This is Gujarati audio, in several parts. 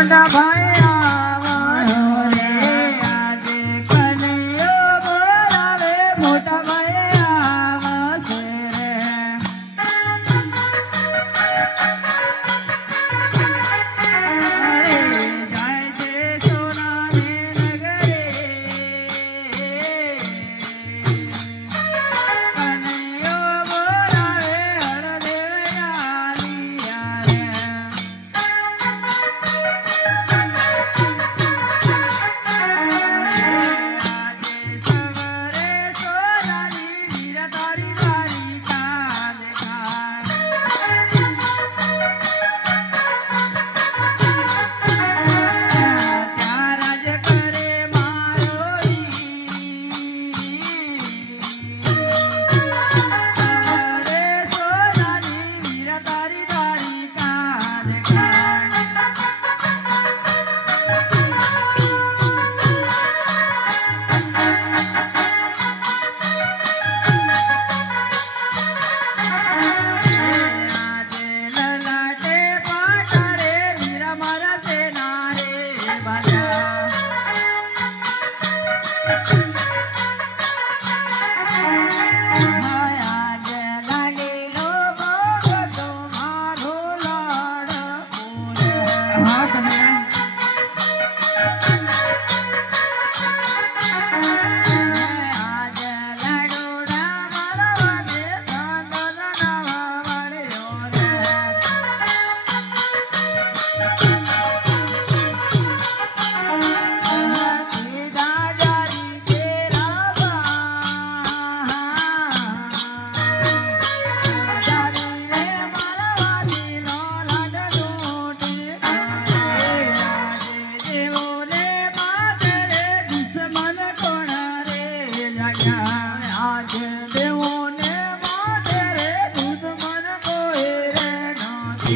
મોટા ભાઈ આવો રે આજે કનૈયો બોલાવે મોટા ભાઈ આવો છે રે જાય છે સોનાની નગરે કનૈયો બોલાવે હરદેવયાલિયા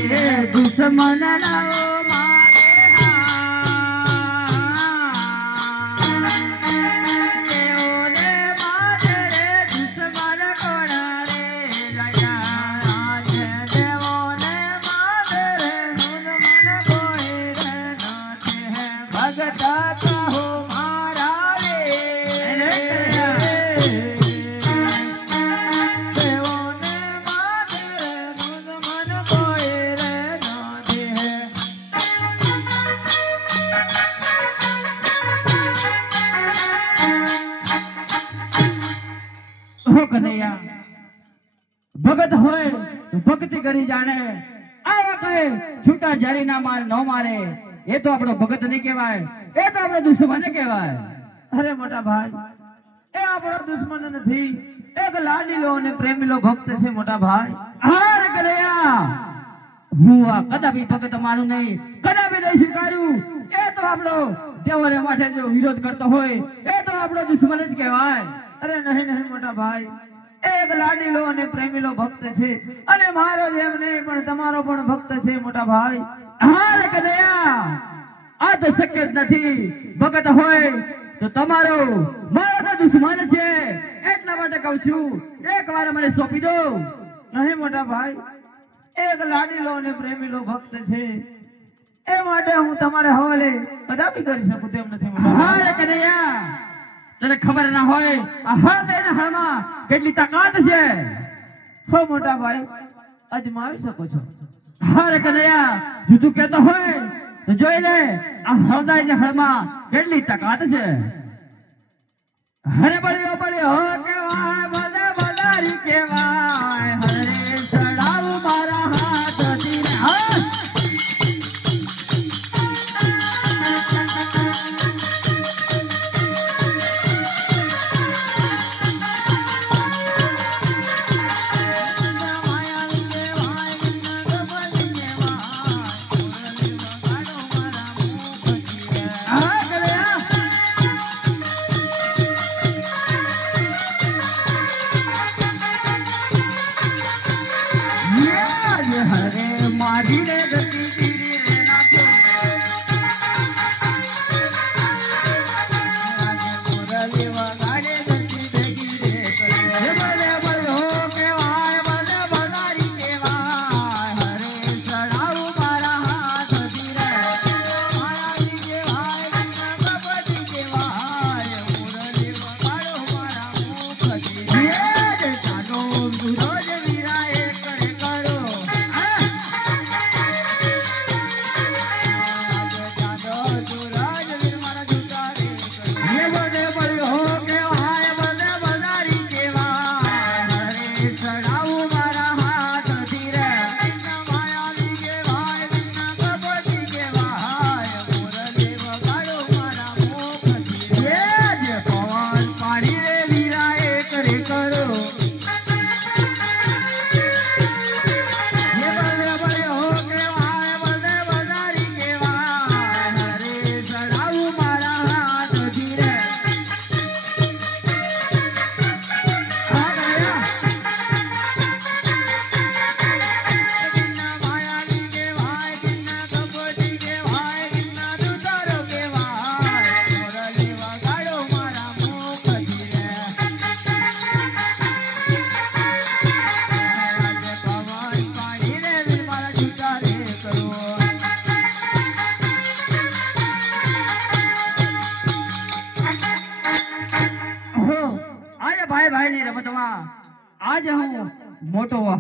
રે દુશ્મન લાવો મારે દેવોને મારે રે દુશ્મન કોણ રે લયા દેવોને મારે રે દુશ્મન કોઈ રે નથી ભગત કહો મારા રે દેવોને મારે રે દુશ્મન કોઈ રે કનૈયા ભગત હોય તો ભક્તિ કરી જાણે આવા કહે છૂટા જારી ના માર ન મારે એ તો આપણો ભગત નહીં કહેવાય એ તો આપણો દુશ્મન કહેવાય અરે મોટા ભાઈ એ આપણો દુશ્મન નથી એક લાડીલો અને પ્રેમીલો ભક્ત છે મોટા ભાઈ હા રે કનૈયા હું આ કદાપી ભગત માનું નહીં કદાપી નહીં સ્વીકાર્યું એ તો આપણો દેવોને માટે જો વિરોધ કરતો હોય એ તો આપણો દુશ્મન જ કહેવાય અરે નહીં નહીં મોટા ભાઈ એક લાડીલો અને પ્રેમીલો ભક્ત છે અને મારો જ એમ નહીં પણ તમારો પણ ભક્ત છે મોટા ભાઈ હા રે કનૈયા આ તો શક્ય જ નથી ભગત હોય તો તમારો મારો તો દુશ્મન છે એટલા માટે કહું છું એકવાર મને સોંપી દો નહીં મોટા ભાઈ એક લાડીલો અને પ્રેમીલો ભક્ત છે એ માટે હું તમારે હવાલે કદાપી કરી શકું તેમ નથી હા રે કનૈયા તને ખબર ના હોય આ હૃદયના હળમાં કેટલી તાકાત છે હો મોટા ભાઈ અજમાવી શકો છો હા રે કનૈયા જુતું કહેતો હોય તો જોઈ લે આ હૃદયના હળમાં કેટલી તાકાત છે હરે બળ્યો બળ્યો કેવાય ભલે ભલારી કેવાય હરે ચડાવ મારા હાથથી ને હા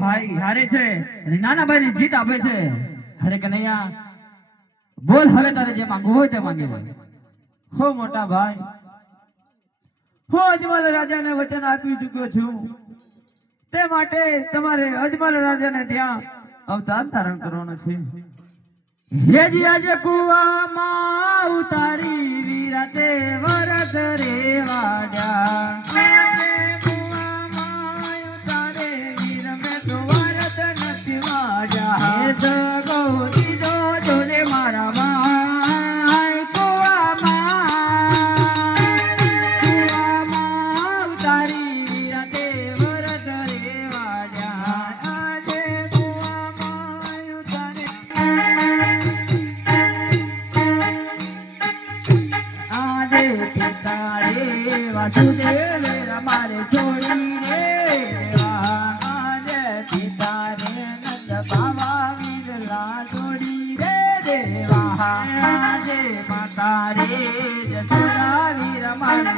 હારે છે અને નાના ભાઈને જીત આપે છે. હરે કનૈયા, બોલ હવે તારે જે માંગવું હોય તે માંગી લે. હો મોટા ભાઈ, હું અજમલ રાજાને વચન આપી ચૂક્યો છું, તે માટે તમારે અજમલ રાજાને ત્યાં અવતાર ધારણ કરવાનો છે. હેજી આજે કુવામાં ઉતારી વિરાતે વરસ રે વાડ્યા. આજે કુવામાં ઉતારે વીર મેં તો વરસ નથી વાળ્યા. હે સગો દીધો જોને મારા ભાઈ કુવામાં ઉતારી વિરાતે વરસ રે વાડ્યા. આજે કુવામાં ઉતારે આજે પિતા રે વાસુદેવ અમારે છોડી રે આજે પિતા રે નંદ બાવા વિરલા જોડી રે દેવા. આજે માતા રે જસોદા વીર અમારે